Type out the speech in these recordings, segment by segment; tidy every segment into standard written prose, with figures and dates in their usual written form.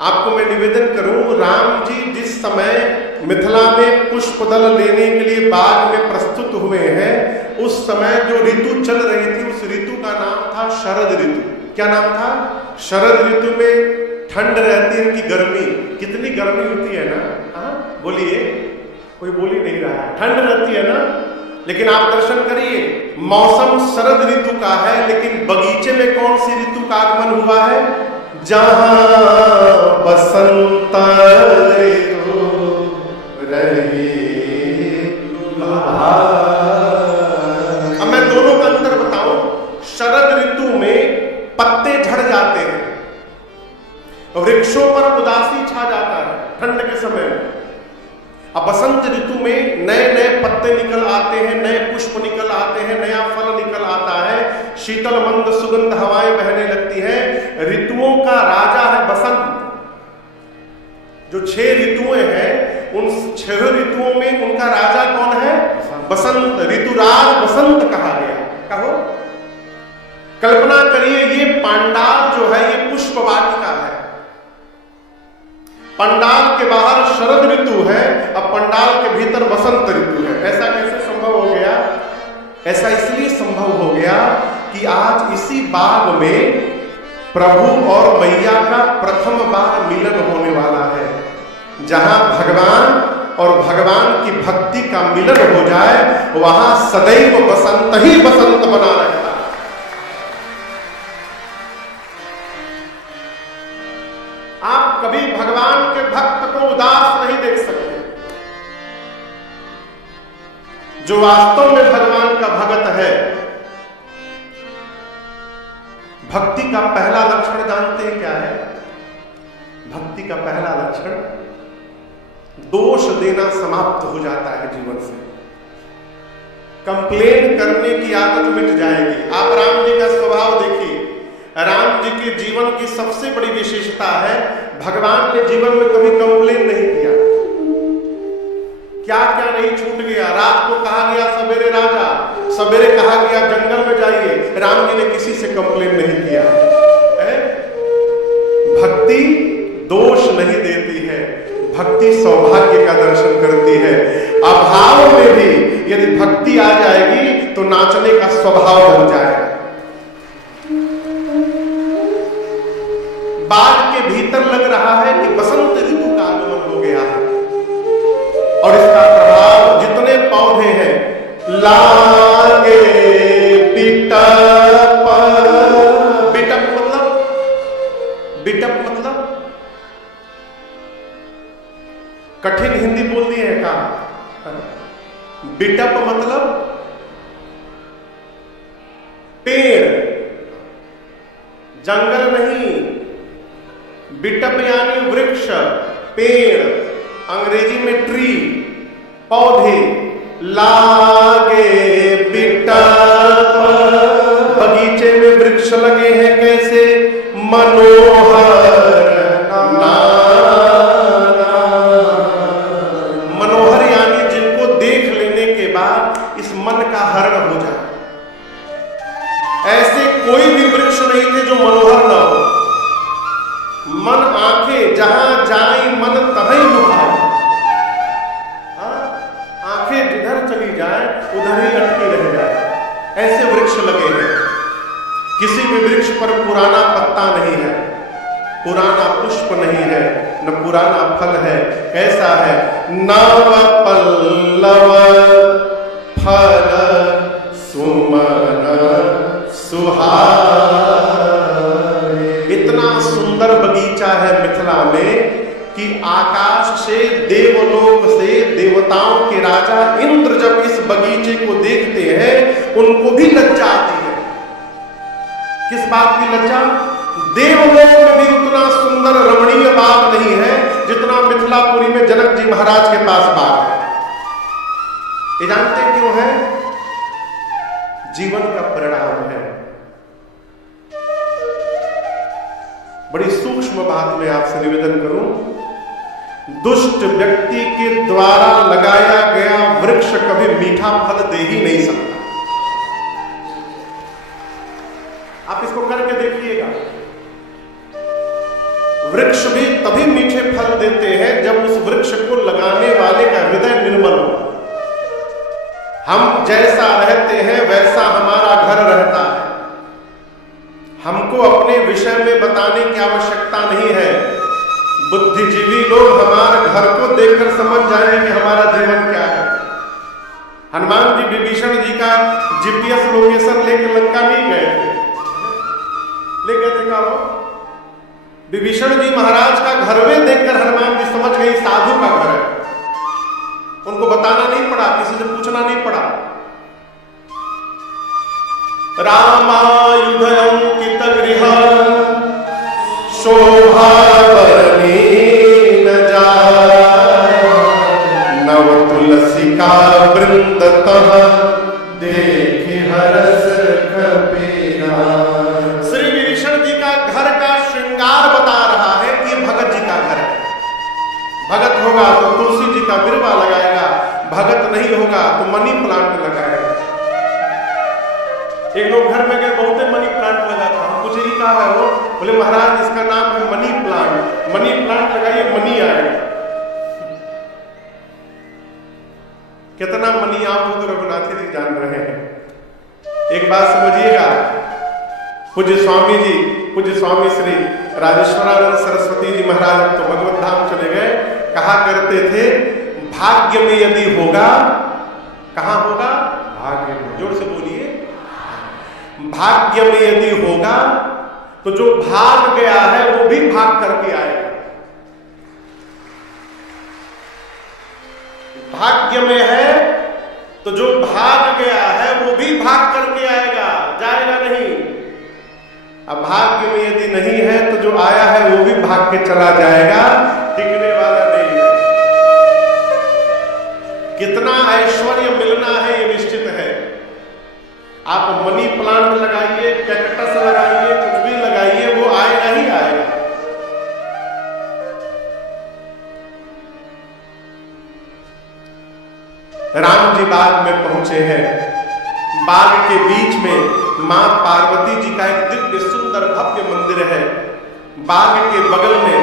आपको मैं निवेदन करूं, राम जी जिस समय मिथिला में पुष्प दल लेने के लिए बाग में प्रस्तुत हुए हैं, उस समय जो ऋतु चल रही थी उस ऋतु का नाम था शरद ऋतु। क्या नाम था? शरद ऋतु में ठंड रहती है कि गर्मी? कितनी गर्मी होती है ना? हाँ बोलिए, कोई बोल ही नहीं रहा है। ठंड रहती है ना, लेकिन आप दर्शन करिए, मौसम शरद ऋतु का है, लेकिन बगीचे में कौन सी ऋतु का आगमन हुआ है? जहां बसंत ऋतु रही। अब मैं दोनों का अंतर बताऊं। शरद ऋतु में पत्ते झड़ जाते हैं, वृक्षों पर उदासी छा जाता है ठंड के समय में। अब बसंत ऋतु में नए नए पत्ते निकल आते हैं, नए पुष्प निकल आते हैं, नया फल निकल आता है, शीतल मंद सुगंध हवाएं बहने लगती हैं। ऋतुओं का राजा है बसंत। जो 6 ऋतुएं हैं, उन 6 ऋतुओं में उनका राजा कौन है? बसंत। ऋतुराज बसंत कहा गया। कहो, कल्पना करिए, ये पांडाल जो है ये पुष्प वाटिका है। पंडाल के बाहर शरद ऋतु है, अब पंडाल के भीतर बसंत ऋतु है। ऐसा कैसे संभव हो गया? ऐसा इसलिए संभव हो गया कि आज इसी बाग में प्रभु और मैया का प्रथम बार मिलन होने वाला है। जहां भगवान और भगवान की भक्ति का मिलन हो जाए, वहां सदैव बसंत ही बसंत बना रहता है। आप कभी भगवान के भक्त को उदास नहीं देख सकते। जो वास्तव में भगवान का भक्त है, भक्ति का पहला लक्षण जानते हैं क्या है? भक्ति का पहला लक्षण, दोष देना समाप्त हो जाता है जीवन से। कंप्लेन करने की आदत मिट जाएगी। आप राम जी का स्वभाव देखिए। राम जी के जीवन की सबसे बड़ी विशेषता है, भगवान ने जीवन में कभी कंप्लेन नहीं किया। क्या क्या नहीं छूट गया। रात को कहा गया सवेरे राजा, सवेरे कहा गया जंगल में जाइए, राम जी ने किसी से कंप्लेन नहीं किया है? भक्ति दोष नहीं देती है, भक्ति सौभाग्य का दर्शन करती है। अभाव में भी यदि भक्ति आ जाएगी तो नाचने का स्वभाव बन जाएगा। बाग के भीतर लग रहा है कि बसंत ऋतु का आगमन हो गया है, और इसका प्रभाव जितने पौधे हैं, लागे बिटप। बिटप मतलब, बिटप मतलब कठिन हिंदी बोल दिए है का? बिटप मतलब पेड़, जंगल नहीं। बिटप यानी वृक्ष, पेड़, अंग्रेजी में ट्री, पौधे। लागे बिटप, बगीचे में वृक्ष लगे हैं कैसे? मनोहर मनोहर यानी जिनको देख लेने के बाद इस मन का हरण हो जाए। ऐसे कोई भी वृक्ष नहीं थे जो मनोहर न हो। मन आंखें जहां जाई मन तहीं लुभाए। आंखें जिधर चली जाए उधर ही अटकी रह जाए। ऐसे वृक्ष लगे हैं। किसी भी वृक्ष पर पुराना पत्ता नहीं है, पुराना पुष्प नहीं है, न पुराना फल है। कैसा है? नव पल्लव फल सुमन सुहाए। इतना सुंदर बगीचा है मिथिला में कि आकाश से, देवलोक से देवताओं के राजा इंद्र जब इस बगीचे को देखते हैं, उनको भी लज्जा आती है। किस बात की लज्जा? देवलोक में भी उतना सुंदर रमणीय बाग नहीं है जितना मिथिलापुरी में जनक जी महाराज के पास बाग है। ये जानते क्यों है? जीवन का परिणाम है। बड़ी सूक्ष्म बात में आपसे निवेदन करूं, दुष्ट व्यक्ति के द्वारा लगाया गया वृक्ष कभी मीठा फल दे ही नहीं सकता। आप इसको करके देखिएगा। वृक्ष भी तभी मीठे फल देते हैं जब उस वृक्ष को लगाने वाले का हृदय निर्मल हो। हम जैसा रहते हैं वैसा हमारा घर रहता है। हमको अपने विषय में बताने की आवश्यकता नहीं है। बुद्धिजीवी लोग हमारे घर को देखकर समझ जाएंगे कि हमारा जीवन क्या है। हनुमान जी विभीषण जी का जीपीएस लोकेशन लेकर लंका नहीं गए थे, ले गए थे क्या? विभीषण जी महाराज का घर में देखकर हनुमान जी समझ गए साधु का घर है। उनको बताना नहीं पड़ा, किसी से पूछना नहीं पड़ा। रामायुध अंकित गृह शोभा बरनी न जाय, नव तुलसी का वृंद तह देखे हरस कबीरा। श्री विभीषण जी का घर का श्रृंगार बता रहा है कि ये भगत जी का घर है। भगत होगा तो तुलसी जी का बिरवा लगाएगा, भगत नहीं होगा तो मनी प्लांट लगाएगा। एक लोग घर में गए, बहुत मनी प्लांट लगा था, हम पूछे ही कहा है वो, बोले महाराज इसका नाम है मनी प्लांट। मनी प्लांट लगाइए मनी आएगा। कितना मनी आप तो रघुनाथी जी जान रहे हैं। एक बात समझिएगा, पूज्य स्वामी जी, पूज्य स्वामी श्री राजेश्वरानंद सरस्वती जी महाराज तो भगवत धाम चले गए, कहा करते थे भाग्य में यदि होगा, कहां होगा? भाग्य में। जोर से बोलिए, भाग्य में यदि होगा तो जो भाग गया है वो भी भाग करके आएगा। भाग्य में है तो जो भाग गया है वो भी भाग करके आएगा, जाएगा नहीं। अब भाग्य में यदि नहीं है तो जो आया है वो भी भाग के चला जाएगा, टिकने वाला नहीं है। कितना ऐश्वर्य मिलना है ये निश्चित है। आप मनी प्लांट लगाइए, कैक्टस लगाइए, कुछ भी लगाइए, वो आएगा ही आएगा। राम जी बाग में पहुंचे हैं। बाग के बीच में मां पार्वती जी का एक दिव्य सुंदर भव्य मंदिर है। बाग के बगल में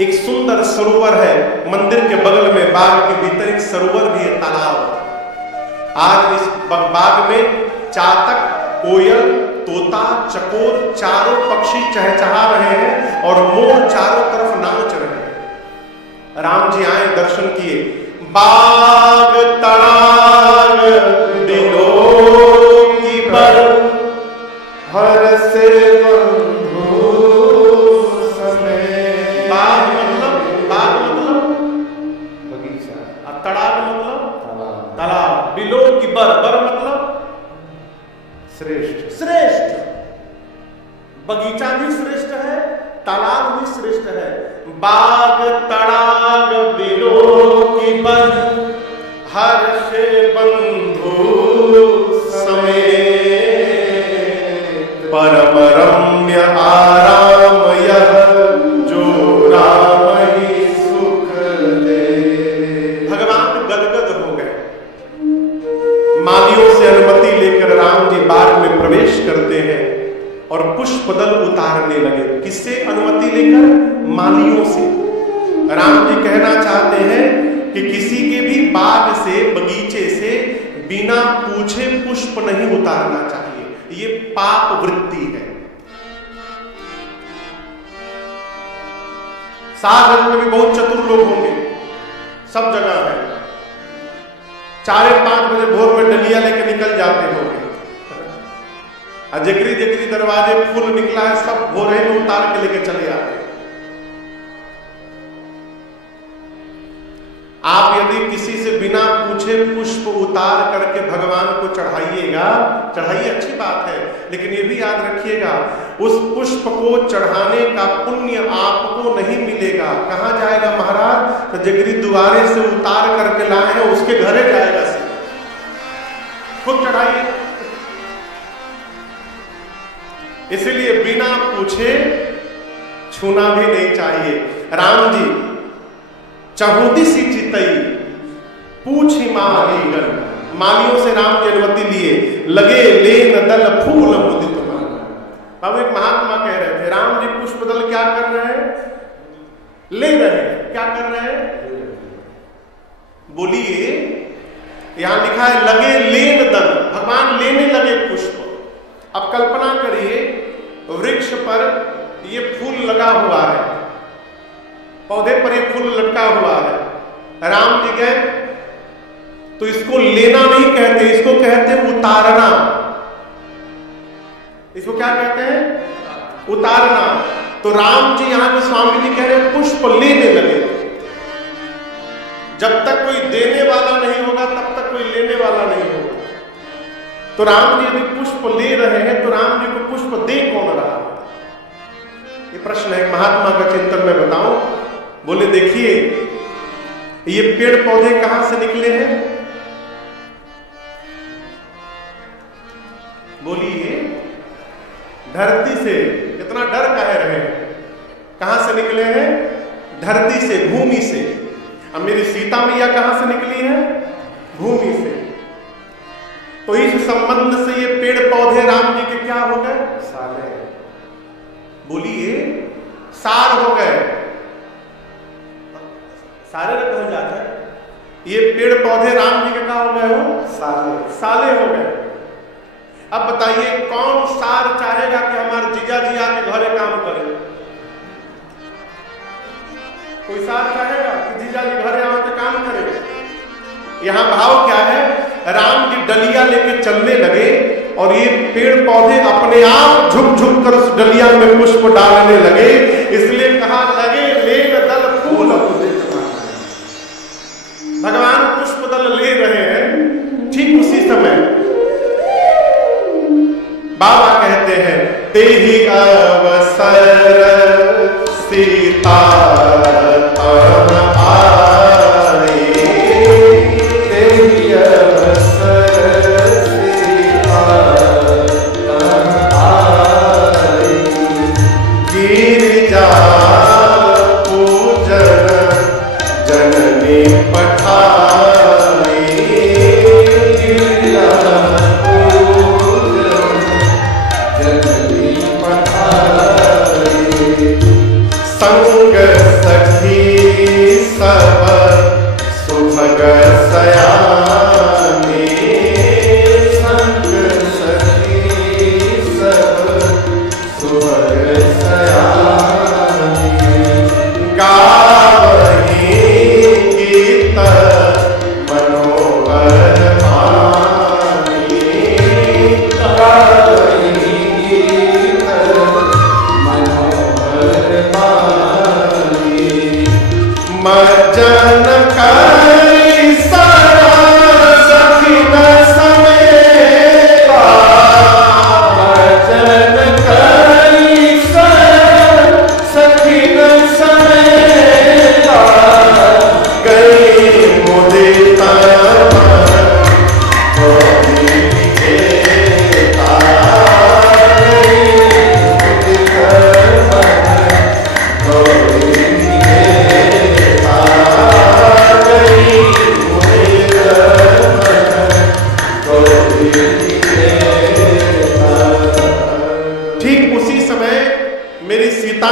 एक सुंदर सरोवर है। मंदिर के बगल में बाग के भीतर एक सरोवर भी है, तालाब। आज इस बाग में चातक, कोयल, तोता, चकोर चारों पक्षी चहचहा रहे हैं और मोर चारों तरफ नाच रहे हैं। राम जी आए, दर्शन किए। बाग तड़ाग दिलो की पर हर से बंधु समय। बाग मतलब बगीचा, और तड़ाग मतलब तालाब। बिलो की बर मतलब श्रेष्ठ। श्रेष्ठ बगीचा भी श्रेष्ठ है, तालाब भी श्रेष्ठ है। बाग तड़ाग बिलो की बर हर्ष बंधु समेत, परम रम्य आराम यह जो राम ही सुख दे। भगवान गदगद हो गए। मालियों से अनुमति लेकर राम जी बाग में प्रवेश करते हैं और पुष्पदल उतारने लगे। किससे अनुमति लेकर? मालियों से। राम जी कहना चाहते हैं कि किसी के भी बाग से, बगीचे से बिना पूछे पुष्प नहीं उतारना चाहिए। ये पाप वृत्ति है। सागर में भी बहुत चतुर लोग होंगे, सब जगह है। 4-5 बजे भोर में डलिया लेके निकल जाते होंगे। जगरी जगरी दरवाजे फूल निकला है, सब भोरे में उतार के लेके चले आते। आप यदि किसी से बिना पूछे पुष्प उतार करके भगवान को चढ़ाइएगा, चढ़ाइए, अच्छी बात है, लेकिन ये भी याद रखिएगा उस पुष्प को चढ़ाने का पुण्य आपको नहीं मिलेगा। कहां जाएगा महाराज? तो जगरी द्वारे से उतार करके लाए हैं, उसके घरे जाएगा। खुद चढ़ाइए। इसलिए बिना पूछे छूना भी नहीं चाहिए। राम जी चहुदी सी चितई पूछी मालीगन, मालियों से राम की अनुमति लिए लगे लेन दल फूल मुदित मान। अब एक महात्मा कह रहे थे राम जी पुष्प दल क्या कर रहे हैं? ले रहे हैं। क्या कर रहे हैं? बोलिए, यहां लिखा है लगे लेन दल, भगवान लेने लगे पुष्प। अब कल्पना करिए वृक्ष पर ये फूल लगा हुआ है, पौधे पर ये फूल लटका हुआ है, राम जी गए तो इसको लेना नहीं कहते, इसको कहते हैं उतारना। इसको क्या कहते हैं? उतारना। तो राम जी यहां के स्वामी जी कह रहे हैं पुष्प लेने लगे। जब तक कोई देने वाला नहीं होगा तब तक कोई लेने वाला नहीं होगा। तो राम जी अभी पुष्प ले रहे हैं, तो राम जी को पुष्प दे कौन रहा? ये प्रश्न है। महात्मा का चिंतन में बताऊं, बोले देखिए ये पेड़ पौधे कहां से निकले हैं? बोलिए, धरती से। कितना डर काहे रहे? कहां से निकले हैं? धरती से, भूमि से। अब मेरी सीता मैया कहां से निकली है? भूमि से। तो इस संबंध से ये पेड़ पौधे राम जी के क्या हो गए? साले। बोलिए, सार हो गए। सारे रख जाते हैं। ये पेड़ पौधे राम जी के क्या हो गए? हो साले। साले हो गए। अब बताइए कौन सार चाहेगा कि हमारे जीजा जी आके घरे काम करें? कोई सार चाहेगा कि जीजा जी घरे आके काम करें? यहां भाव क्या है? राम जी डलिया लेके चलने लगे और ये पेड़ पौधे अपने आप झुक झुक कर उस डलिया में पुष्प डालने लगे। इसलिए कहा लगे लेन दल फूल। भगवान पुष्प दल ले रहे हैं। ठीक उसी समय बाबा कहते हैं तेहि अवसर सीता तन आई, तेहि अवसर सीता तन आई, गिरिजा पूजन जननी पठाई, गिरिजा संग सखी सब सुभग सयानी, संग सखी सब सुभग सयानी, गावही गीत मनोहर भानी, गावही गीत मनोहर भानी, मजन करी सरा सखिन समेता, मजन करी सरा सखिन समेता, गई मुदिता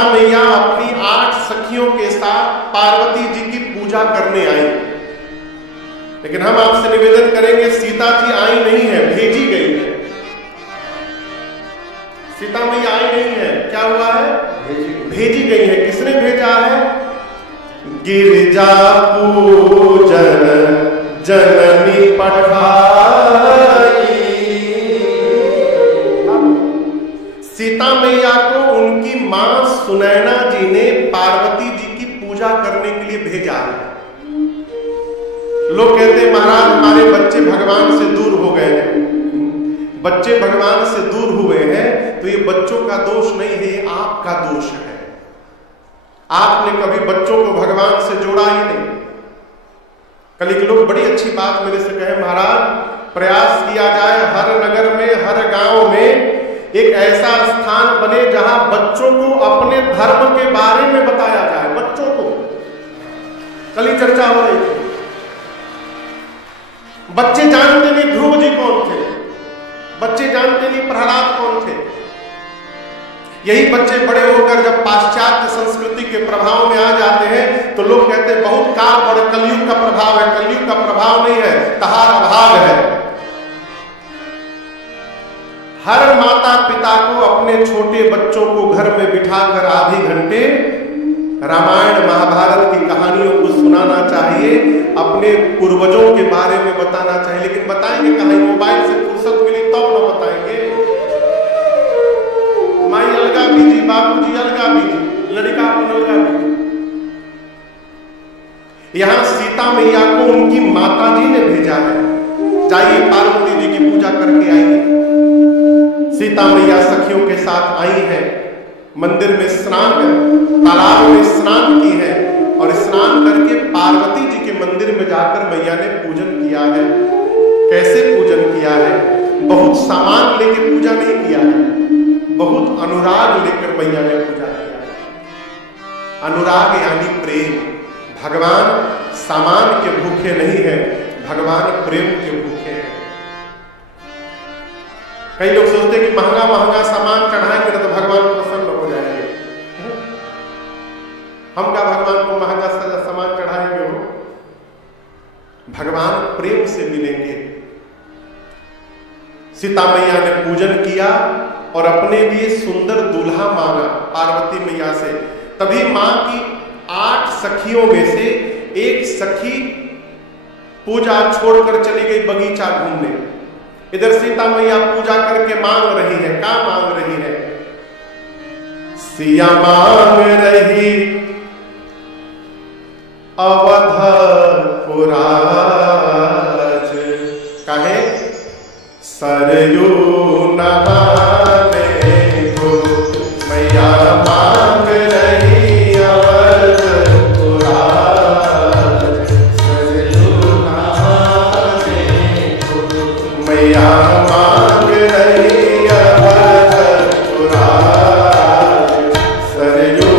मैया अपनी 8 सखियों के साथ पार्वती जी की पूजा करने आई। लेकिन हम आपसे निवेदन करेंगे सीता जी आई नहीं है, भेजी गई है। सीता मैया आई नहीं है, क्या हुआ है? भेजी गई है। किसने भेजा है? गिरिजा पूजन जननी पठाई। सीता मैया को उनकी मां सुनैना जी ने पार्वती जी की पूजा करने के लिए भेजा है। लोग कहते हैं महाराज हमारे बच्चे भगवान से दूर हो गए हैं। बच्चे भगवान से दूर हुए हैं तो ये बच्चों का दोष नहीं है, ये आपका दोष है। आपने कभी बच्चों को भगवान से जोड़ा ही नहीं। कल एक लोग बड़ी अच्छी बात मेरे से कहे महाराज प्रयास किया जाए हर नगर में हर गांव में एक ऐसा स्थान बने जहां बच्चों को अपने धर्म के बारे में बताया जाए। बच्चों को कल ही चर्चा हो रही थी। बच्चे जानते नहीं ध्रुव जी कौन थे, बच्चे जानते नहीं प्रहलाद कौन थे। यही बच्चे बड़े होकर जब पाश्चात्य संस्कृति के प्रभाव में आ जाते हैं तो लोग कहते हैं बहुत काल बड़ा कलयुग का प्रभाव है। कलयुग का प्रभाव नहीं है, तहार अभाव है। हर माता पिता को अपने छोटे बच्चों को घर में बिठाकर आधे घंटे रामायण महाभारत की कहानियों को सुनाना चाहिए, अपने पूर्वजों के बारे में बताना चाहिए। लेकिन बताएंगे कहां? मोबाइल से फुर्सत मिली तब न बताएंगे। माई अलगा बीजी, बाबूजी अलगा बीजी, लड़का अपन अलगा बीजी। यहां सीता मैया को उनकी माता जी ने भेजा है, जाइए पार्वती जी की पूजा करके आइए। सीता मैया सखियों के साथ आई है, मंदिर में स्नान, तालाब में स्नान की है और स्नान करके पार्वती जी के मंदिर में जाकर मैया ने पूजन किया है। कैसे पूजन किया है? बहुत सामान लेके पूजा नहीं किया है, बहुत अनुराग लेकर मैया ने पूजा किया है। अनुराग यानी प्रेम। भगवान सामान के भूखे नहीं है, भगवान प्रेम के भूखे हैं। कई लोग सोचते हैं कि महंगा महंगा सामान चढ़ाएंगे ना तो भगवान प्रसन्न हो जाएंगे। हम क्या भगवान को महंगा सामान चढ़ाएंगे? हो भगवान प्रेम से मिलेंगे। सीता मैया ने पूजन किया और अपने लिए सुंदर दूल्हा मांगा पार्वती मैया से। तभी मां की 8 सखियों में से एक सखी पूजा छोड़कर चली गई बगीचा घूमने। इधर सीता मैया पूजा करके मांग रही है। क्या मांग रही है? सिया मांग रही अवधपुराज, कहे सरयू नहाने को मैया मांग रही अवधपुराज, सरयू नहाने को मैया मांग रही अवधपुराज, सरयू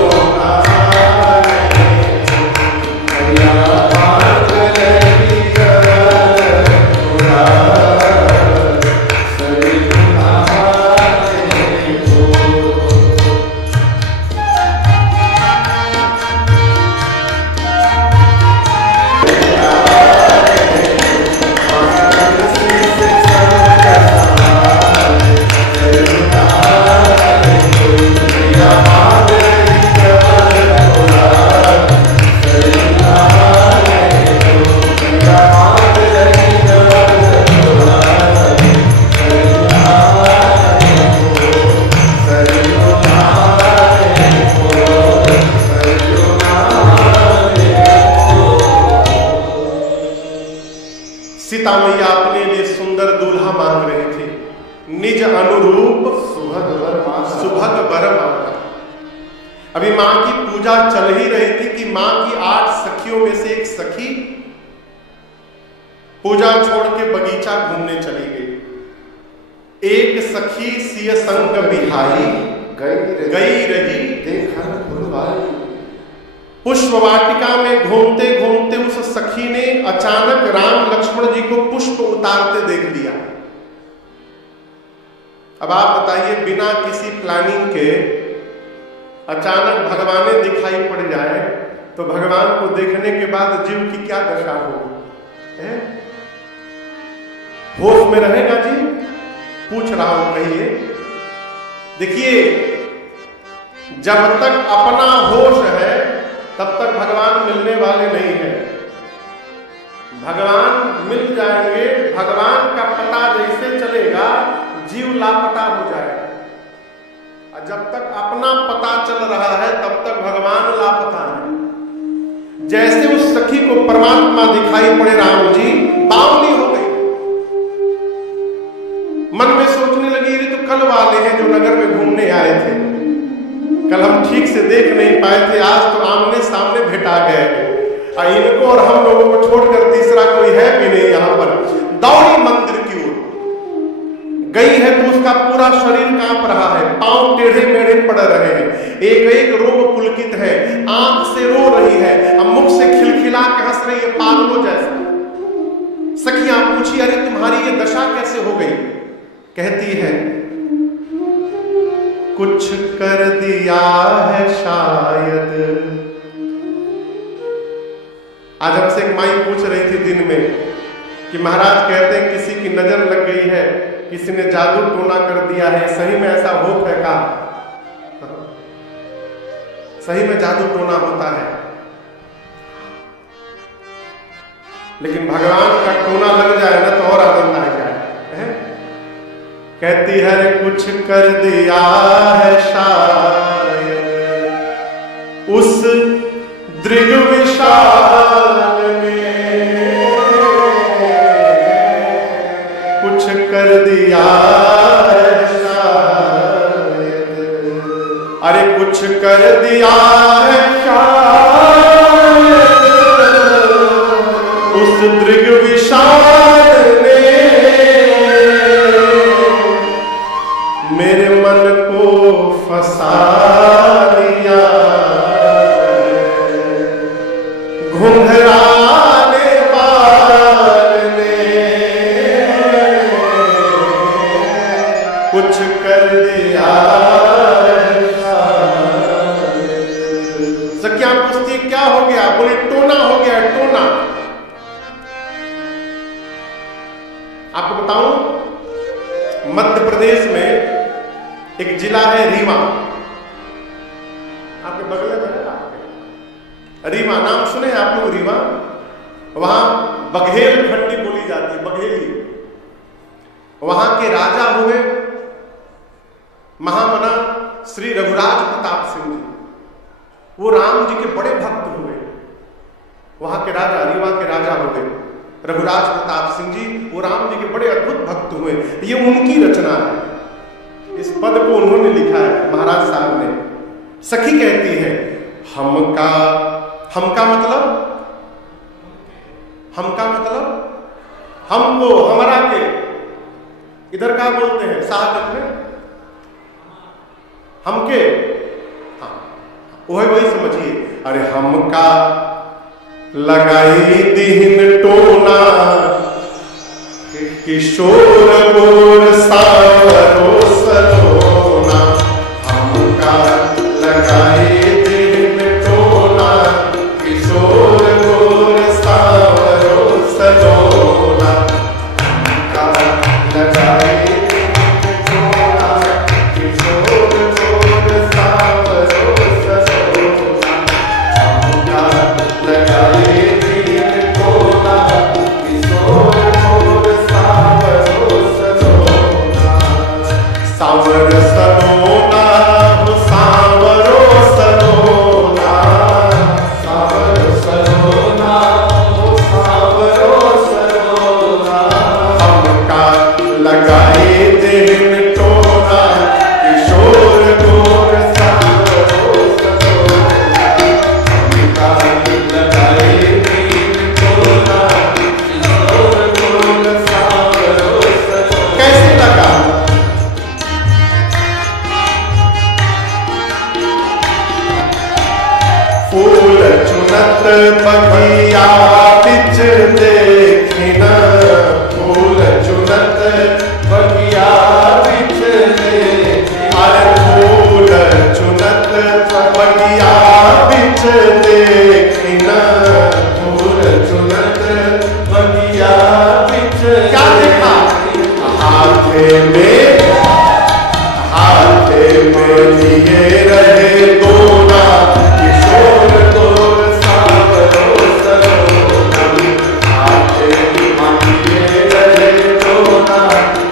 सीता मैया अपने लिए सुंदर दूल्हा मांग रही थी। निज अनुरूप सुभग वर मांगा। अभी मां की पूजा चल ही रही थी कि मां की 8 सखियों में से एक सखी पूजा छोड़ के बगीचा घूमने चली गई। एक सखी सिय संग बिहाई गई रही देखन फुलवारी। पुष्प वाटिका में घूमते घूमते उस सखी ने अचानक राम लक्ष्मण जी को पुष्प उतारते देख लिया। अब आप बताइए, बिना किसी प्लानिंग के अचानक भगवान दिखाई पड़ जाए तो भगवान को देखने के बाद जीव की क्या दशा होगी? होश में रहेगा जी? पूछ रहा हूं, कहिए। देखिए, जब तक अपना होश है तब तक भगवान मिलने वाले नहीं है। भगवान मिल जाएंगे, भगवान का पता जैसे चलेगा जीव लापता हो जाएगा। और जब तक अपना पता चल रहा है तब तक भगवान लापता है। जैसे उस सखी को परमात्मा दिखाई पड़े राम जी, बावली हो गई। मन में सोचने लगी, ये तो कल वाले हैं जो नगर में घूमने आए थे। कल हम ठीक से देख नहीं पाए थे, आज तो आमने सामने भेटा गए। इनको और हम लोगों को छोड़कर तीसरा कोई है भी नहीं यहाँ पर। दौड़ी मंदिर की ओर गई है तो उसका पूरा शरीर कांप रहा है, पांव टेढ़े मेढ़े पड़ रहे हैं, एक एक रोग पुलकित है, आंख से रो रही है, अब मुख से खिलखिला के हंस रही है पागलों जैसा। सखियां पूछी, अरे तुम्हारी ये दशा कैसे हो गई? कहती है, कुछ कर दिया है शायद। आज हमसे एक माई पूछ रही थी दिन में कि महाराज कहते हैं किसी की नजर लग गई है, किसी ने जादू टोना कर दिया है, सही में ऐसा होता है का? सही में जादू टोना होता है, लेकिन भगवान का टोना लग जाए ना तो और आनंद आ जाए। कहती है कुछ कर दिया है शायद उस दृग विशाल ने, कुछ कर दिया है शायद, अरे कुछ कर दिया है शायद उस दृग विशाल ने, मेरे मन को फंसा लिया घुंघराने वाले, कुछ कर दिया। सख्या पूछती क्या हो गया? बोले टोना हो गया, टोना। आपको बताऊं, मध्य प्रदेश में एक जिला है रीवा, आपके बगल में है, आपके रीवा नाम सुने हैं आप लोग? रीवा, वहां बघेल खंडी बोली जाती है, बघेली। वहां के राजा हुए महामना श्री रघुराज प्रताप सिंह जी। वो राम जी के बड़े भक्त हुए। वहां के राजा, रीवा के राजा हुए रघुराज प्रताप सिंह जी। वो राम जी के बड़े अद्भुत भक्त हुए। ये उनकी रचना है, इस पद को उन्होंने लिखा है महाराज साहब ने। सखी कहती है हमका, हमका मतलब हमको, हमारा के, इधर क्या बोलते हैं साहब में? हमके, हाँ वही समझिए। अरे हमका लगाई दीन टोना किशोर गोर सावरो सलोना, हमका लगाई दीन टोना किशोर गोर सावरो सलोना, हमका लगाई दीन टोना किशोर गोर सावरो सलोना, हमका लगाई दीन टोना किशोर गोर सावरो सलोना, सावर सलोना हो सावरो सलोना, सावर सलोना हो सावरो सलोना, हमका लगाए दिन टोना किशोर गोर सावरो सलोना, हमका लगाए दिन टोना किशोर गोर सावरो सलोना। कैसे लगा? फूल चुनत बगिया बिच देखिना, फूल चुनत बगिया बिच देखिना, अरे फूल चुनत बगिया बिच देखिना, फूल चुनत बगिया बिच। क्या देखा? हाथे में लिए रहे दोना किशोर गोर सावरो सलोना, हाथे में लिए रहे दोना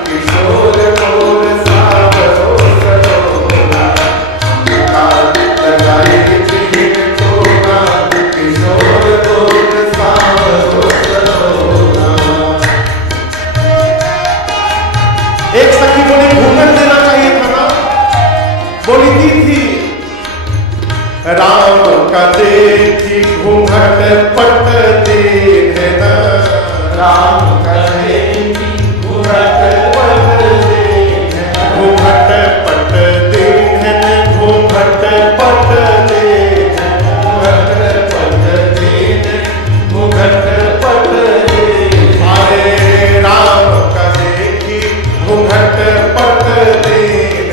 किशोर गोर सावरो सलोना, हमका लगाई दीन टोना किशोर गोर सावरो सलोना। एक सखी बोली घूंघट देना चाहिए था ना, बोली दी थी राम का देखी घूंघट पट दीन न, राम का देखी घूंघट पट दीन, घूंघट पट दीन, घूंघट पट दीन, घूंघट पट दीन, घूंघट पट दीन, अरे राम का देखी घूंघट पट दीन,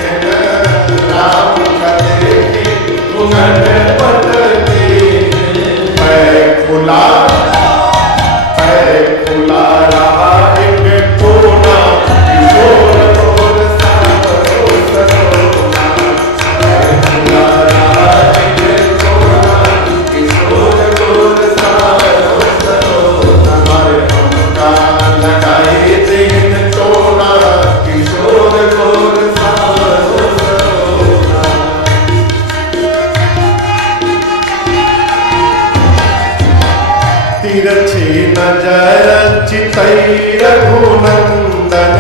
तिरछी नजर चितई रघुनंदन,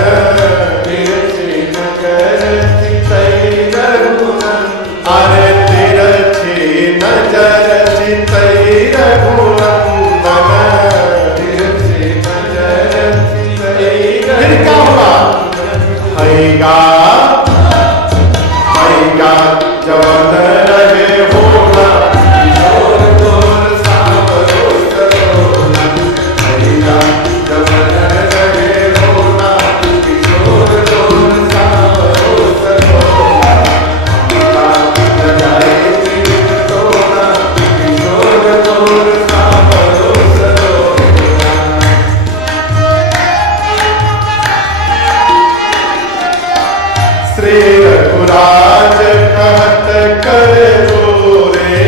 तिरछी नजर चितई रघुनंदन, अरे तिरछी नजर चितई रघुनंदन, तिरछी नजर चितई। फिर क्या हुआ? हैगा हैगा जवन रहे होना, किशोर गोर सांवरो सरोना, हैगा जवन रहे होना, किशोर गोर सांवरो सरोना, लगाए तीर तोना, किशोर गोर सांवरो सरोना। श्री रघुराज कहत कर जोरे,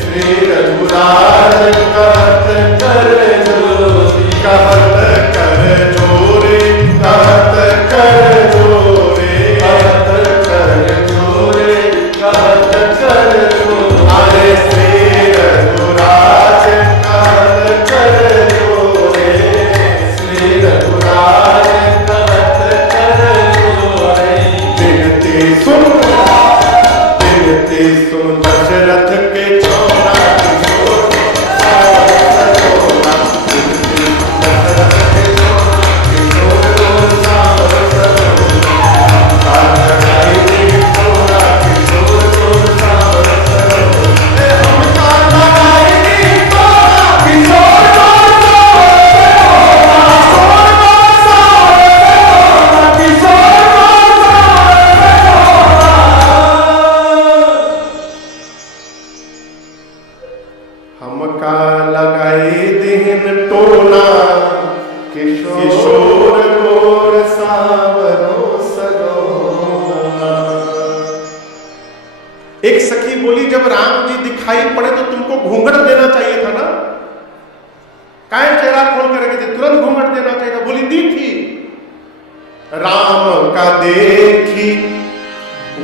श्री रघुराज कहत कर जोरे, कहत कर जोरे, कहत कर जोरे, कहत कर जोरे, कहत कर जोरे, अरे श्री रघुराज कहत कर जोरे, श्री रघुराज कहत कर जोरे। बिनती सुन दशरथ के छोरा, किशोर सरोना, दशरथ के छोरा, किशोर सांवरो सरोना, लगाई तीर तोना, किशोर सांवरो सरोना, हमका लगाई तीर तोना, किशोर सांवरो सरोना, किशोर हमका लगाई दिन टोना, किशोर गोर सांवरो सरोना। एक सखी बोली, जब राम जी दिखाई पड़े तो तुमको घूंघट देना चाहिए था ना, काहे चेहरा खोल कर रखे थे, तुरंत घूंघट देना चाहिए था। बोली दी थी, राम का देखी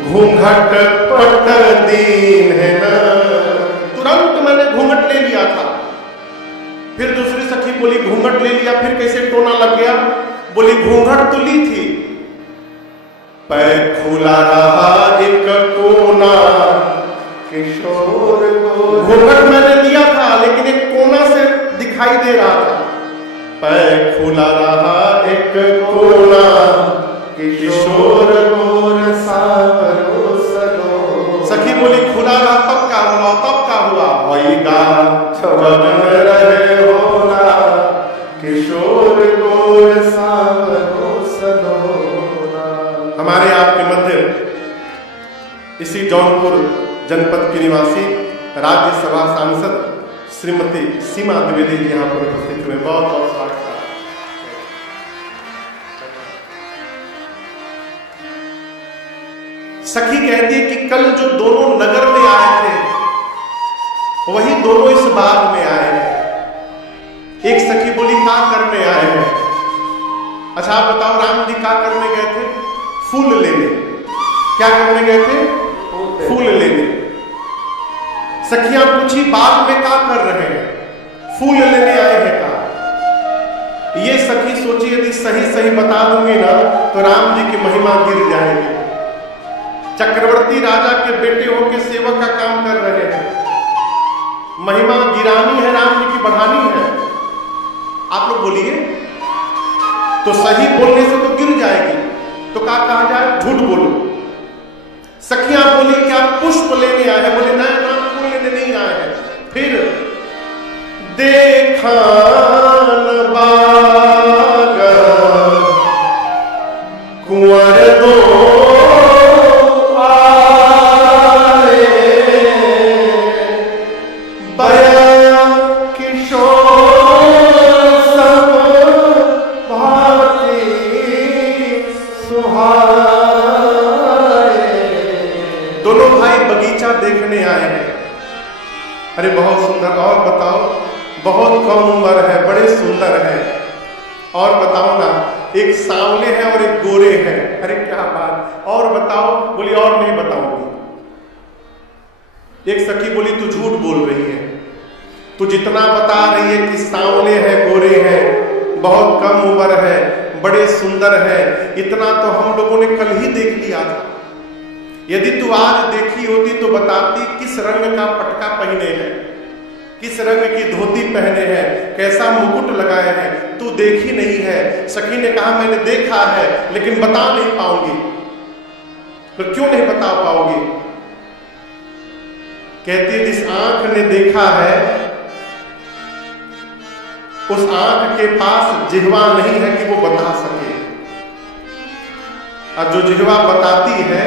घूंघट पट दीन है ना, तुरंत मैंने घूंघट ले लिया था। फिर दूसरी सखी बोली घूंघट ले लिया, फिर कैसे टोना लग गया? बोली घूंघट तो ली थी, पैर खुला रहा एक कोना, किशोर घूंघट मैंने लिया था लेकिन एक कोना से दिखाई दे रहा था, पैर खुला रहा एक कोना, किशोर गोर सांवरो सरोना। सखी बोली खुला रहा तब क्या हुआ? तब क्या हुआ? होइगा जवन रहे होना, किशोर गोर सांवरो सरोना। हमारे आपके मध्य इसी जौनपुर जनपद की निवासी राज्यसभा सांसद श्रीमती सीमा द्विवेदी जी यहाँ पर उपस्थित हुए, बहुत बहुत स्वागत है। सखी कहती है कि कल जो दोनों नगर में आए थे वही दोनों इस बाग में आए हैं। एक सखी बोली क्या करने आए हैं? अच्छा आप बताओ, राम जी क्या करने गए थे? फूल लेने। क्या करने गए थे? फूल लेने। सखियां पूछी बाग में क्या कर रहे हैं? फूल लेने आए हैं का? ये सखी सोची यदि सही सही बता दूंगी ना तो राम जी की महिमा गिर जाएगी। चक्रवर्ती राजा के बेटे होकर सेवक का काम कर रहे हैं, महिमा गिरानी है राम जी की बढ़ानी है। आप लोग बोलिए, तो सही बोलने से तो गिर जाएगी, तो क्या कहा जाए? झूठ बोलो। सखियां बोली क्या पुष्प लेने आए हैं? बोले नहीं ना, फूल लेने नहीं आए हैं। फिर देखा बाग कुंवर दो देखने आए हैं। अरे बहुत सुंदर, और बताओ, बहुत कम उम्र है, बड़े सुंदर है, और बताओ ना, एक सांवले हैं और एक गोरे हैं। अरे क्या बात, और बताओ? बोली और नहीं बताऊंगी। एक सखी बोली तू झूठ बोल रही है। तू जितना बता रही है कि सांवले हैं, गोरे हैं, बहुत कम उम्र है, बड़े सुंदर है, इतना तो हम लोगों ने कल ही देख लिया था। यदि तू आज देखी होती तो बताती किस रंग का पटका पहने हैं, किस रंग की धोती पहने हैं, कैसा मुकुट लगाए हैं। तू देखी नहीं है। सखी ने कहा मैंने देखा है लेकिन बता नहीं पाऊंगी। तो क्यों नहीं बता पाओगी? कहती जिस आंख ने देखा है उस आंख के पास जिह्वा नहीं है कि वो बता सके, और जो जिह्वा बताती है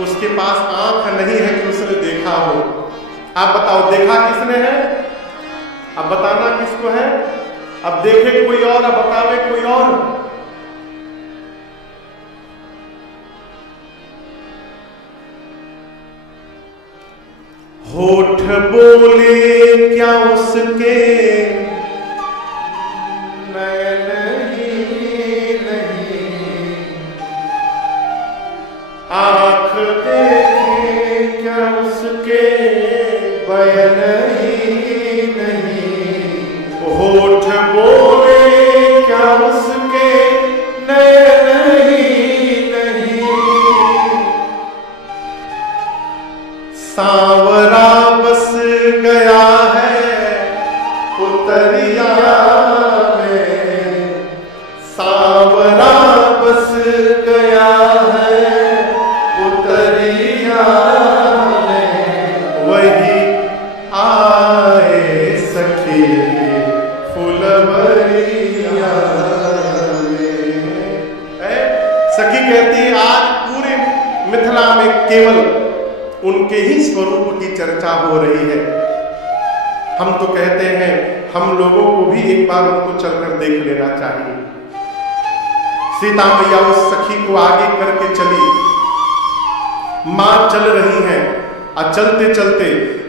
उसके पास आंख नहीं है कि उसने देखा हो। आप बताओ देखा किसने है? अब बताना किसको है? अब देखे कोई और, अब बतावे कोई और। होठ बोले क्या उसके नयन ही नहीं, आंख देखे क्या उसके बयन ही नहीं। होठ बोले क्या उसके नयन ही नहीं, सांवरा बस गया है उतरिया में, सांवरा बस गया है उतरिया में, वही आए सखी फुलवरिया में। सखी कहती है आज पूरे मिथिला में केवल उनके ही स्वरूप की चर्चा हो रही है। हम तो कहते हैं हम लोगों को भी एक बार उनको चलकर देख लेना चाहिए। सीता मैया उस सखी को आगे करके चली, मां चल रही है, और चलते चलते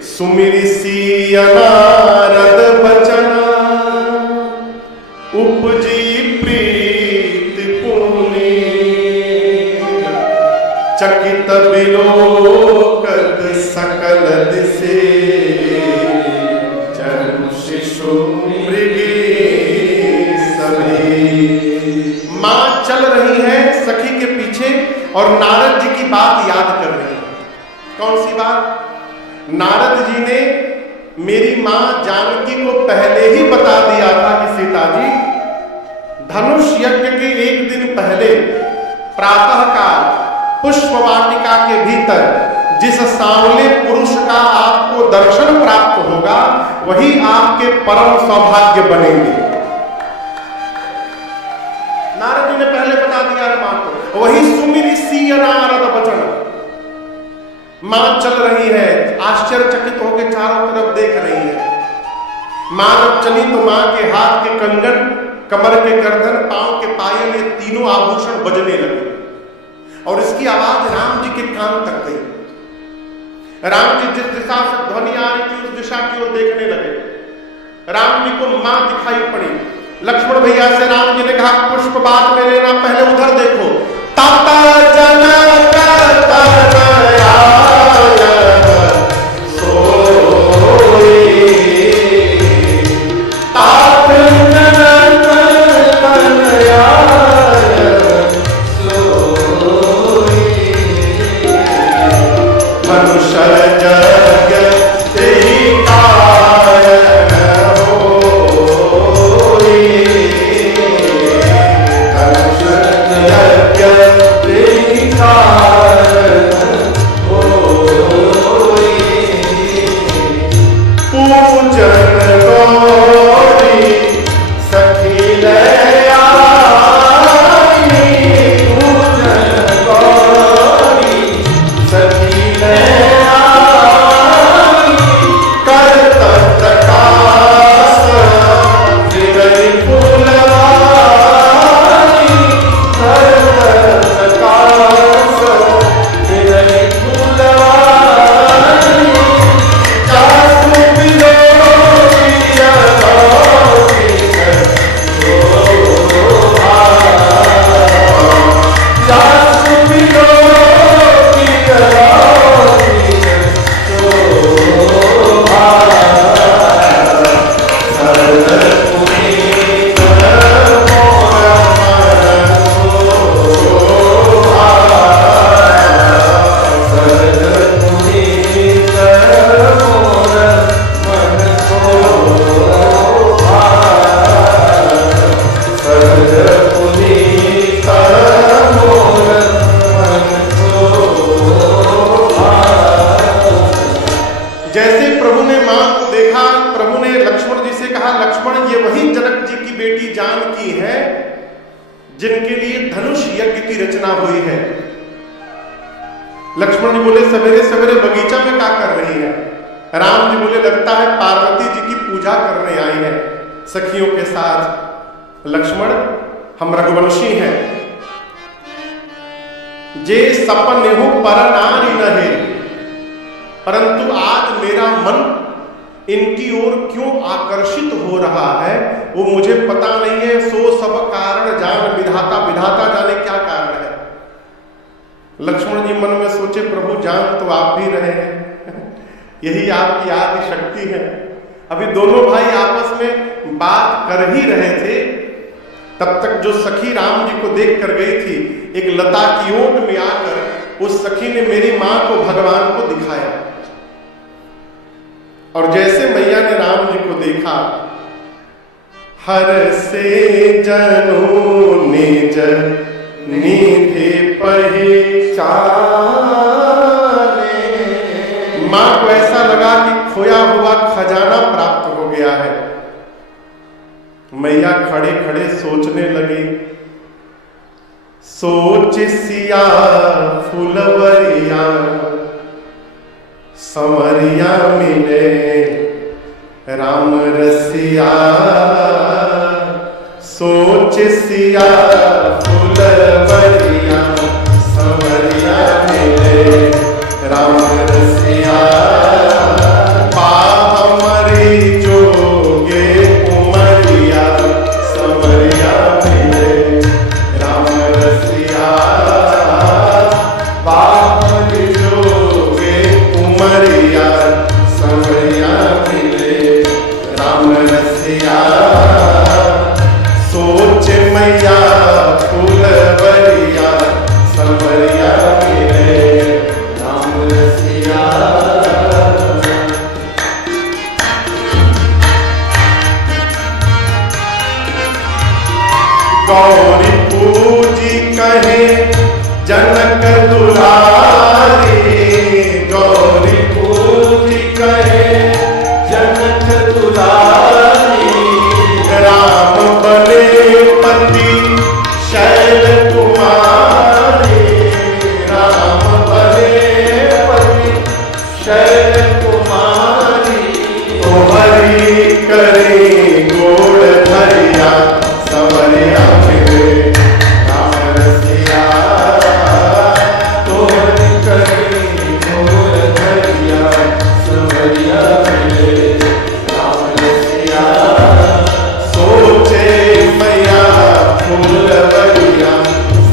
सुमिरी सी नारद बचना, उपजी प्रीत पुनी, चकित बिलोकत सकल दिसे, जन शिशु मृगी सभी। मां चल रही है सखी के पीछे और नारद जी की बात याद कर रही है। कौन सी बात? नारद जी ने मेरी मां जानकी को पहले ही बता दिया था कि सीता जी धनुष यज्ञ के एक दिन पहले प्रातः काल पुष्प वाटिका के भीतर जिस सांवले पुरुष का आपको दर्शन प्राप्त होगा वही आपके परम सौभाग्य बनेंगे। नारद जी ने पहले बता दिया है मां को। वही सुमिरी सी नारद बचन। मां चल रही है, आश्चर्यचकित होकर चारों तरफ देख रही है। मां जब चली तो मां के हाथ के कंगन, कमर के गर्दन, पांव के पायल, ये तीनों आभूषण बजने लगे और इसकी आवाज राम जी के कान तक गई। राम जी जिस दिशा से ध्वनि आ रही थी उस दिशा की ओर देखने लगे। राम जी को मां दिखाई पड़ी। लक्ष्मण भैया से राम जी ने कहा पुष्प बाद में लेना, पहले उधर देखो। ताता जनक तनया सोई, तात जनक तनया सोई, मनुष्य जग तेहि कारण होई, मनुष्य जग तेहि कारण होई, पूजन गौरी सखी लय आई, पूजन गौरी सखी लय आई, करतत कास हृदय फुलवाई, करतत कास हृदय फुलवाई, जासु बिलोक वही जनक जी की बेटी जानकी है जिनके लिए धनुष यज्ञ की रचना हुई है। लक्ष्मण जी बोले सवेरे सवेरे बगीचा में क्या कर रही है? राम जी बोले लगता है पार्वती जी की पूजा करने आई है सखियों के साथ। लक्ष्मण, हम रघुवंशी हैं, जे सपन हो पर नारी नहे, परंतु आज मेरा मन इनकी ओर क्यों आकर्षित हो रहा है वो मुझे पता नहीं है। सो सब कारण जान विधाता, विधाता जाने क्या कारण है। लक्ष्मण जी मन में सोचे प्रभु जान तो आप भी रहे हैं यही आपकी आदि शक्ति है। अभी दोनों भाई आपस में बात कर ही रहे थे, तब तक जो सखी राम जी को देख कर गई थी, एक लता की ओट में आकर उस सखी ने मेरी मां को भगवान को दिखाया। और जैसे मैया ने राम जी को देखा, हर से जनों निज निधि पहचाने, मां को ऐसा लगा कि खोया हुआ खजाना प्राप्त हो गया है। मैया खड़े खड़े सोचने लगी, सोच सिया फुलवरिया समरिया मिले राम रसिया, सोच सिया फुलवरिया समरिया मिले राम रसिया, हमारी जोगे उमरिया समरिया मिले राम रसिया, हमारी जोगे उमरिया समरिया मिले राम रसिया, सोच मैया फूलवरिया समरिया मिले राम रसिया। गौरी पूजी कहे जनक दुलारी, गौरी पूजी कहे जनक दुलारी, राम बने पति शैल कुमारी, राम बने पति शैल कुमारी, तुम्हारी करे गोड़ धरिया समरिया मिले राम रसिया, तुम्हारी करे गोड़ धरिया समरिया मिले राम रसिया, सोचे मैया फूलवरिया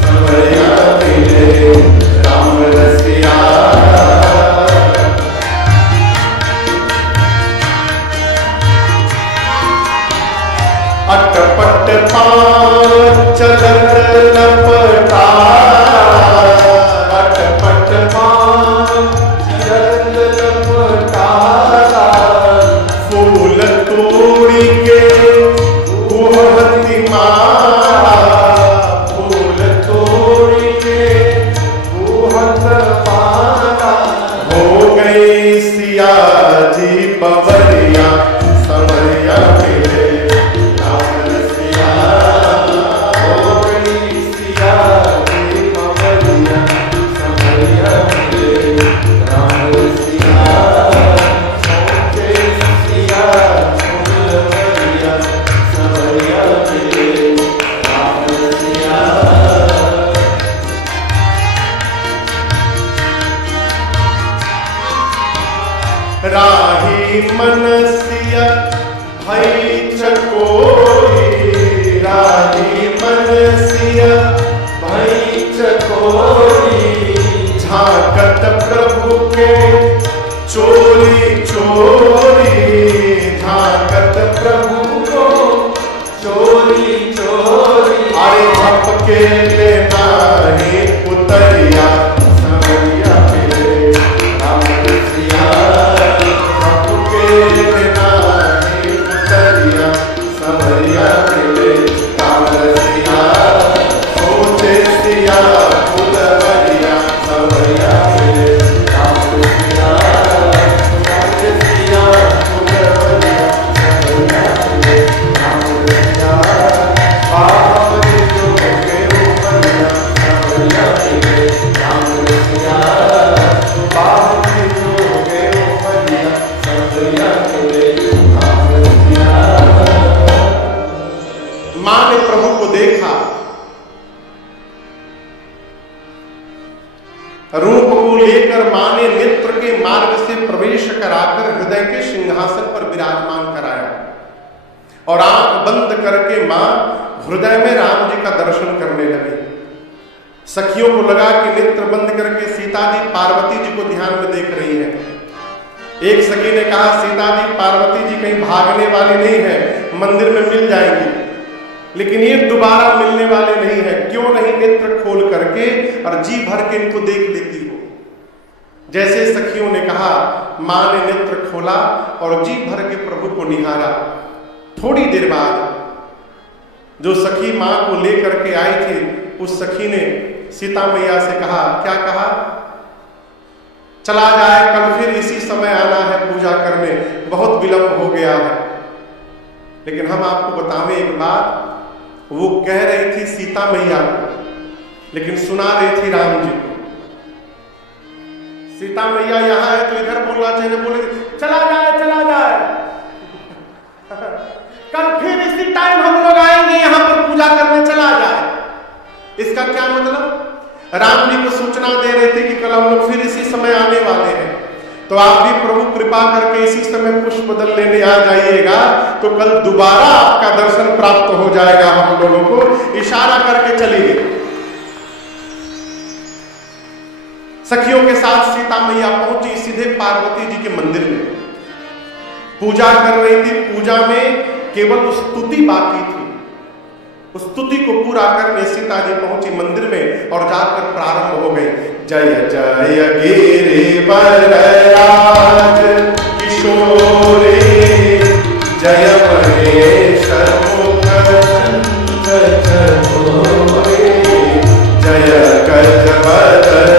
समरिया मिले राम रसिया। अटपट पाँव चलत लपटा, अटपट पाँव चलत लपटा, फूल तोड़ी के गुहती माला, फूल तोड़ी के गुहत माला, हो गई सिया जी बवरिया समरिया मिले राम रसिया, हो गई सिया जी बवरिया समरिया मिले राम रसिया, सोचे सिया फूलवरिया समरिया मिले राम रसिया। राही मनसिया भई चकोरी, राही मनसिया भई चकोरी, झांकत प्रभु के चोरी चोरी, झांकत प्रभु को चोरी चोरी, अरे झपके लेना ही उतरिया समरिया मिले राम रसिया, झपके लेना ही उतरिया समरिया मिले राम रसिया, सोचे सिया फूलवरिया समरिया मिले राम रसिया। विराजमान कराया और आंख बंद करके मां हृदय में राम जी का दर्शन करने लगी। सखियों को लगा कि नेत्र बंद करके सीता जी पार्वती जी को ध्यान में देख रही है। एक सखी ने कहा, सीता जी पार्वती जी कहीं भागने वाली नहीं है, मंदिर में मिल जाएंगी, लेकिन ये दोबारा मिलने वाले नहीं है। क्यों नहीं नेत्र खोल करके और जी भर के इनको देख लेती हो। जैसे सखियों ने कहा, मां ने नेत्र खोला और जी भर के प्रभु को निहारा। थोड़ी देर बाद जो सखी मां को लेकर के आई थी, उस सखी ने सीता मैया से कहा, क्या कहा? चला जाए, कल फिर इसी समय आना है पूजा करने, बहुत विलंब हो गया है। लेकिन हम आपको बतावें एक बात, वो कह रही थी सीता मैया को, लेकिन सुना रही थी राम जी को। सीता मैया यहां है तो इधर बोलना चाहिए, बोले चला जाए चला जाए, कल फिर इसी टाइम हम लोग आएंगे यहां पर पूजा करने, चला जाए। इसका क्या मतलब? राम जी को सूचना दे रहे थे कि कल हम लोग फिर इसी समय आने वाले हैं, तो आप भी प्रभु कृपा करके इसी समय पुष्प बदल लेने आ जाइएगा, तो कल दोबारा आपका दर्शन प्राप्त हो जाएगा। हम लोगों को इशारा करके चली गई। सखियों के साथ सीता मैया पहुंची सीधे पार्वती जी के मंदिर में। पूजा कर रही थी। पूजा में केवल स्तुति बाकी थी। उस स्तुति को पूरा करने सीता जी पहुंची मंदिर में और जाकर प्रारंभ हो गई। जय जय गिरिवरराज किशोरे, जय महेश मुख चंचलोरे, जय गजवदन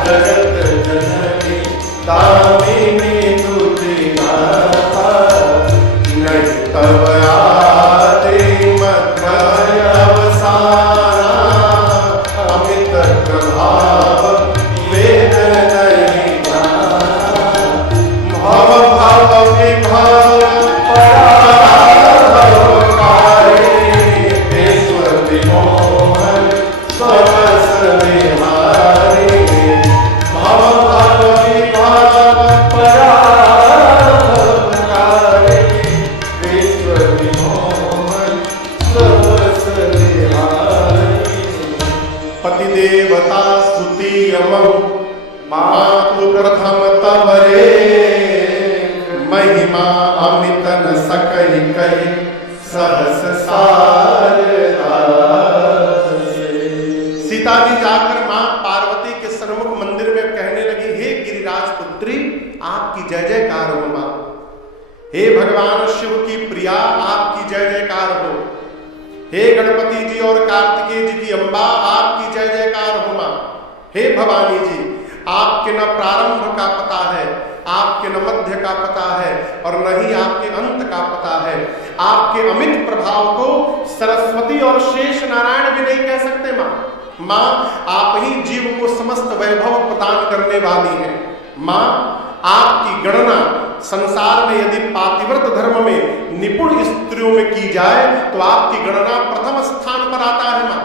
जगत जननी दामिनी तुतिनाथा, नहीं तब आदि मध्य अवसाना, अमित प्रभाव वेद नहीं जाना, भव भव विभव पराभवकारे, विश्व विमोहन स्वरस विहारी, भव भव विभव पराभवकारे, विश्व विमोहन स्वरस विहारी। पति देवता स्तुति अमौ, मातु प्रथम तवरे, महिमा अमित न सकहि कहि, सहस सारदा। सीता जी जाकर मां पार्वती के सन्मुख मंदिर में कहने लगी, हे गिरिराज पुत्री, आपकी जय जयकार हो मां। हे भगवान शिव की प्रिया, आपकी जय जयकार हो। हे गणपति जी और कार्तिकेय जी की अम्बा, आपकी जय जयकार हो मां। हे भवानी जी, आपके न प्रारंभ का पता है, आपके न मध्य का पता है और न ही आपके अंत का पता है। आपके अमित प्रभाव को सरस्वती और शेष नारायण भी नहीं कह सकते मां। मां, आप ही जीव को समस्त वैभव प्रदान करने वाली हैं। मां, आपकी गणना संसार में यदि पातिव्रत धर्म में निपुण स्त्रियों में की जाए तो आपकी गणना प्रथम स्थान पर आता है मां।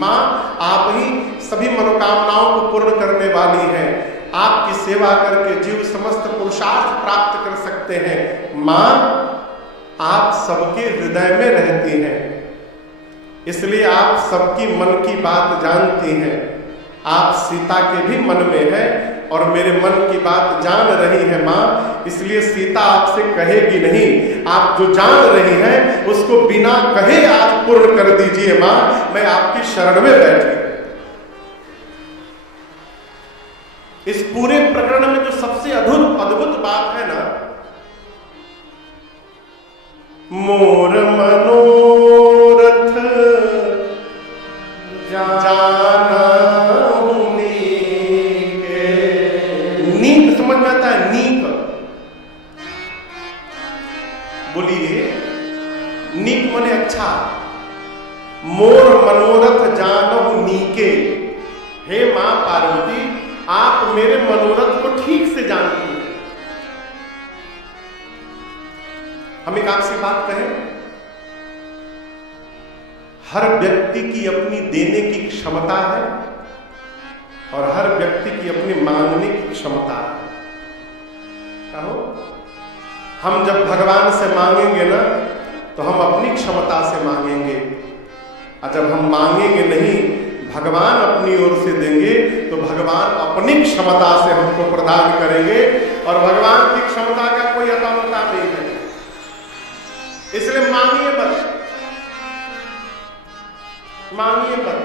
मां, आप ही सभी मनोकामनाओं को पूर्ण करने वाली हैं। आपकी सेवा करके जीव समस्त पुरुषार्थ प्राप्त कर सकते हैं। मां, आप सबके हृदय में रहती हैं, इसलिए आप सबकी मन की बात जानती हैं। आप सीता के भी मन में है और मेरे मन की बात जान रही है मां, इसलिए सीता आपसे कहेगी नहीं, आप जो जान रही हैं उसको बिना कहे आज पूर्ण कर दीजिए मां, मैं आपकी शरण में बैठी। इस पूरे प्रकरण में जो सबसे अद्भुत बात है ना, मोर मनोरथ जाना नीक, समझ में आता है? नीक बोलिए, नीक मने अच्छा। मोर मनोरथ जानहु नीके। हे मां पार्वती, आप मेरे मनोरथ को ठीक से जानती हैं। हम एक आपसे बात कहें, हर व्यक्ति की अपनी देने की क्षमता है, और हर व्यक्ति की अपनी मांगने की क्षमता है। कहो, हम जब भगवान से मांगेंगे ना तो हम अपनी क्षमता से मांगेंगे, और जब हम मांगेंगे नहीं, भगवान अपनी ओर से देंगे तो भगवान अपनी क्षमता से हमको प्रदान करेंगे, और भगवान की क्षमता का कोई अतामता नहीं है। इसलिए मांगिए मत, मांगिए मत।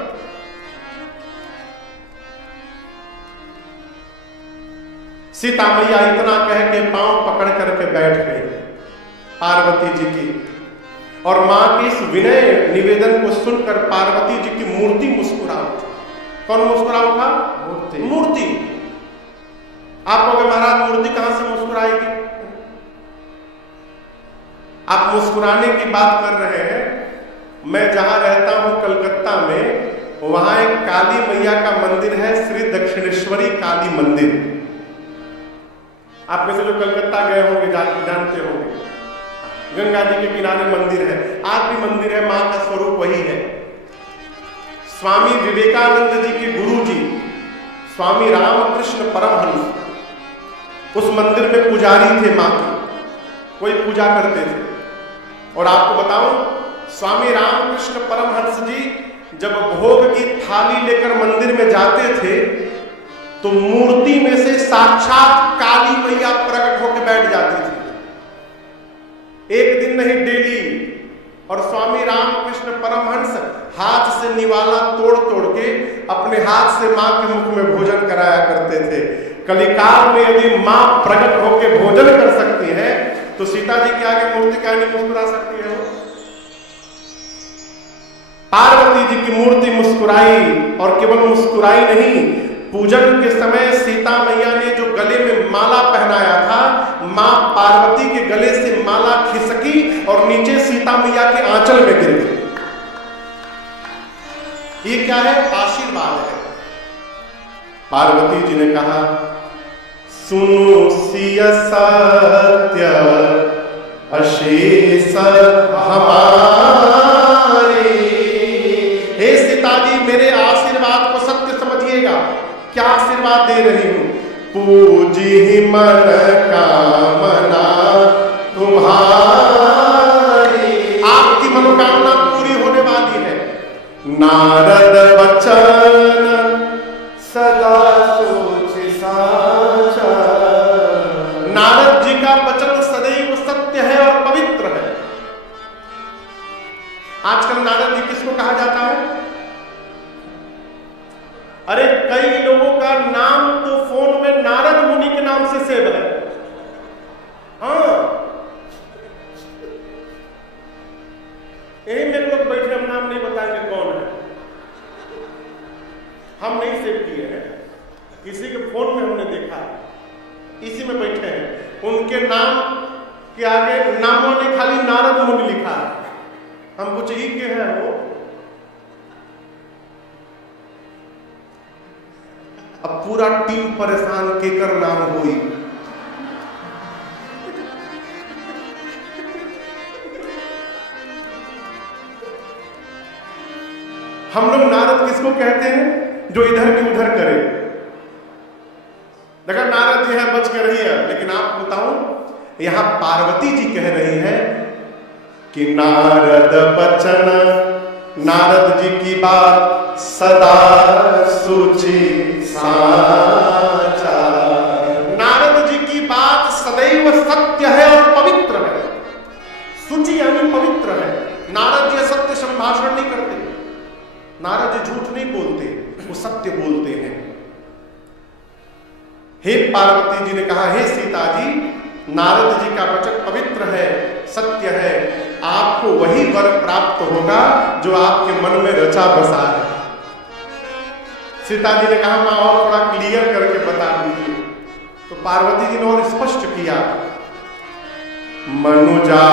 सीता मैया इतना कह के पांव पकड़ करके बैठ गई पार्वती जी की, और मां के इस विनय निवेदन को सुनकर पार्वती जी की मूर्ति मुस्कुरा उठी। कौन मुस्कुरा उठा? मूर्ति। आप कहोगे महाराज मूर्ति कहां से मुस्कुराएगी? आप मुस्कुराने की बात कर रहे हैं। मैं जहां रहता हूं कलकत्ता में, वहां एक काली मैया का मंदिर है, श्री दक्षिणेश्वरी काली मंदिर। आप में से जो कलकत्ता गए होंगे जानते होंगे, गंगा जी के किनारे मंदिर है, आज भी मंदिर है, मां का स्वरूप वही है। स्वामी विवेकानंद जी के गुरु जी स्वामी रामकृष्ण परमहंस उस मंदिर में पुजारी थे मां के, कोई पूजा करते थे। और आपको बताऊं, स्वामी रामकृष्ण परमहंस जी जब भोग की थाली लेकर मंदिर में जाते थे तो मूर्ति में से साक्षात काली मैया प्रकट होकर बैठ जाती थी। एक दिन नहीं, डेली। और स्वामी रामकृष्ण परमहंस हाथ से निवाला तोड़ तोड़ के अपने हाथ से मां के मुख में भोजन कराया करते थे। कलिकाल में यदि मां प्रकट होकर भोजन कर सकती है तो सीता जी के आगे मूर्ति क्या नहीं मुस्कुरा सकती है? पार्वती जी की मूर्ति मुस्कुराई, और केवल मुस्कुराई नहीं, पूजन के समय सीता मैया ने जो गले में माला पहनाया था, मां पार्वती के गले से माला खिसकी और नीचे सीता मैया के आंचल में गिर गई। ये क्या है? आशीर्वाद है। पार्वती जी ने कहा, सुनो सिय सत्य अशेष हमारे। हे सीता जी, मेरे आशीर्वाद को सत्य समझिएगा। क्या आशीर्वाद दे रही हूं? पूजी मन कामना तुम्हारी, आपकी मनोकामना पूरी होने वाली है। नारद वचन सदा सोच साचा, नारद जी का वचन सदैव सत्य है और पवित्र है। आजकल नारद जी किसको कहा जाता है? अरे कई लोगों का नाम तो फोन में नारद मुनि के नाम से सेव है। हाँ, यही में लोग बैठे, हम नाम नहीं बताएंगे कौन है, हम नहीं सेव किए हैं, किसी के फोन में हमने देखा, इसी में बैठे हैं। उनके नाम के आगे नामों ने खाली नारद मुनि लिखा है। हम पूछे ही के हैं वो? अब पूरा टीम परेशान, केकर नाम हुई। हम लोग नारद किसको कहते हैं? जो इधर की उधर करे। देखा, नारद जी है, बच के रही है। लेकिन आप बताऊं, यहां पार्वती जी कह रही है कि नारद बचन, नारद जी की बात सदा सूची साचा। नारद जी की बात सदैव सत्य है और पवित्र है। सूची यानी पवित्र है। नारद जी सत्य संभाषण नहीं करते, नारद जी झूठ नहीं बोलते, वो सत्य बोलते हैं। हे पार्वती जी ने कहा, हे सीता जी, नारद जी का वचन पवित्र है, सत्य है। आपको वही वर प्राप्त होगा जो आपके मन में रचा बसा है। सीता जी ने कहा, मैं और थोड़ा क्लियर करके बता दीजिए। तो पार्वती जी ने और स्पष्ट किया, मनुजा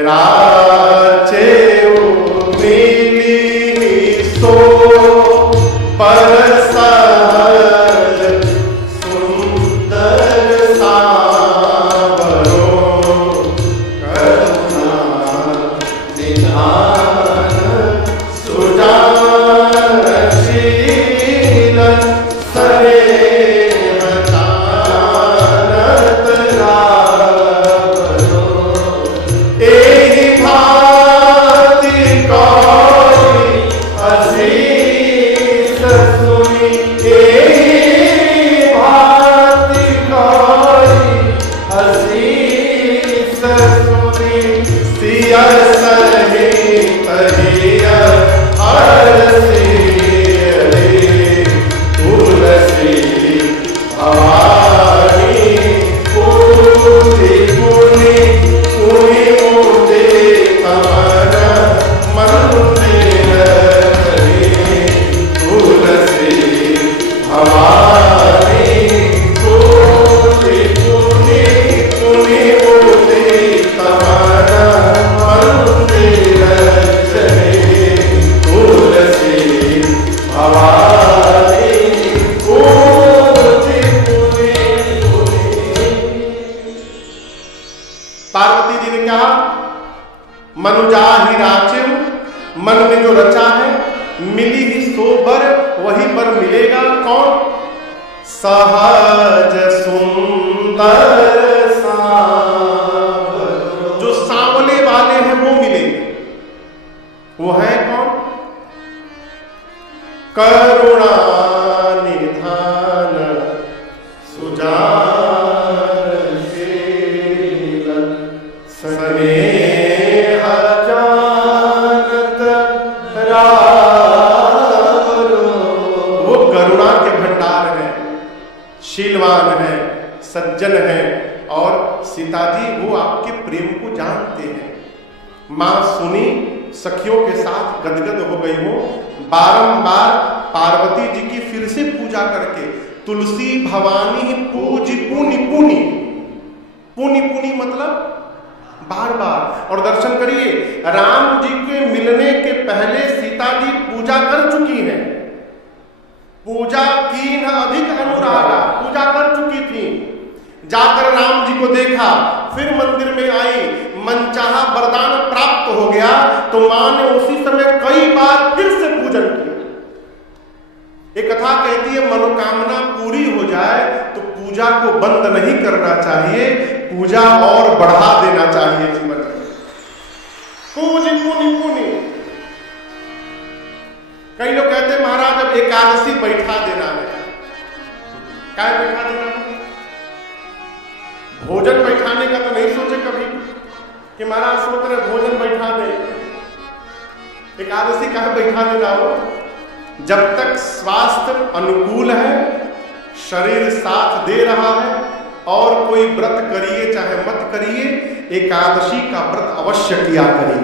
राचे मिली सो पर सहज सुंदर सावरो करुणा निधान सुजान शील। जी ने कहा, मनुजा ही राचिम, मन में जो रचा है, मिली ही सो बर, वही बर मिलेगा। कौन? सहज सुंदर सांवरो, जो सांवले वाले हैं वो मिलेंगे। वो है कौन? करुणा निधान सुजानशील स्नेह जानत रावरो। वो करुणा के भंडार हैं, शीलवान है, सज्जन है, और सीता जी वो आपके प्रेम को जानते हैं। मां सुनी, सखियों के साथ गदगद हो गई हो, बारंबार पार्वती जी की फिर से पूजा करके, तुलसी भवानी पूजी पुनि पुनि, पुनि पुनि मतलब बार बार। और दर्शन करिए, राम जी के मिलने के पहले सीता जी पूजा कर चुकी हैं। पूजा की न अधिक अनुरागा, पूजा कर चुकी थी। जाकर राम जी को देखा, फिर मंदिर में आई, मनचाहा वरदान प्राप्त हो गया, तो मां ने उसी समय कई बार फिर से पूजन किया। एक कथा कहती है, मनोकामना पूरी हो जाए तो पूजा को बंद नहीं करना चाहिए, पूजा और बढ़ा देना चाहिए जीवन में। पूजी पुनि पुनि। कई लोग कहते हैं महाराज अब एकादशी बैठा देना है। क्या बैठा देना है? भोजन बैठाने का तो नहीं सोचे कभी कि महाराज सोच रहे भोजन बैठा दे। एकादशी कहाँ बैठा देना हो? जब तक स्वास्थ्य अनुकूल है, शरीर साथ दे रहा है, और कोई व्रत करिए चाहे मत करिए, एकादशी का व्रत अवश्य किया करिए।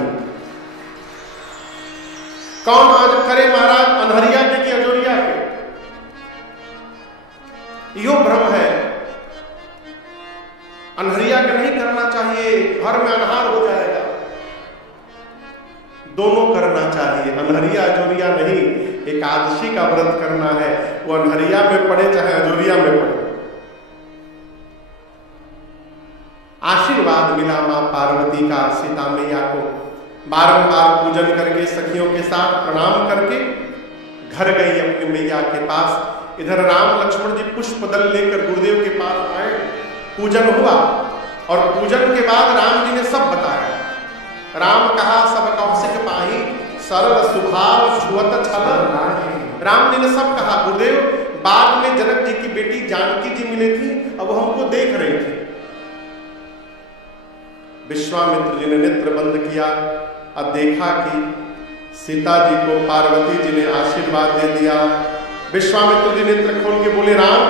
कौन आज करे महाराज? अनहरिया के कि अजोरिया के? यो भ्रम है। अनहरिया का नहीं करना चाहिए, घर में अनहार हो जाएगा। दोनों करना चाहिए, अनहरिया अजोरिया नहीं। एकादशी का व्रत करना है, वो अनहरिया में पड़े चाहे अजोरिया में पड़े। आशीर्वाद मिला मां पार्वती का सीता मैया को। बारंबार पूजन करके, सखियों के साथ प्रणाम करके घर गई अपने मैया के पास। इधर राम लक्ष्मण जी पुष्पदल लेकर गुरुदेव के पास आए। पूजन हुआ, और पूजन के बाद राम जी ने सब बताया। राम कहा, सब कौशिक पाही, सरल सुभाव छुअत छल। राम जी ने सब कहा। गुरुदेव, बाद में जनक जी की बेटी जानकी जी मिली थी, अब वो हमको देख रही थी। विश्वामित्र जी ने नेत्र बंद किया, अब देखा कि सीता जी को पार्वती जी ने आशीर्वाद दे दिया। विश्वामित्र जी नेत्र खोल के बोले, राम,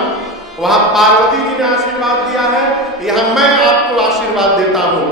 वहां पार्वती जी ने आशीर्वाद दिया है, यहां मैं आपको आशीर्वाद देता हूं।